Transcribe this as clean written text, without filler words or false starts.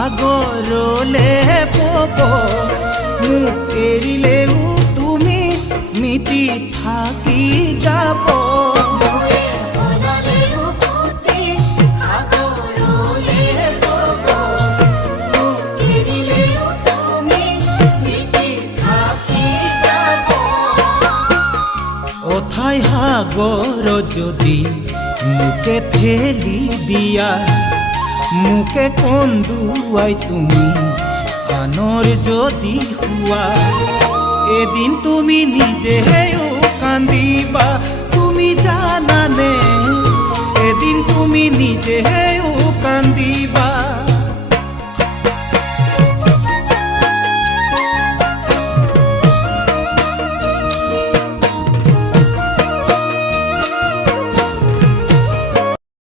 সাগরলে পব মোক এৰিলেও তুমি স্মৃতি থাকি যাব অথাই সাগর যদি মুকে ঠেলি দিয়া মুকে কন্দুয়াই তুমি আনর যদি হুয়া এদিন তুমি নিজেও কান্দিবা তুমি জানানে এদিন তুমি নিজেও কান্দিবা।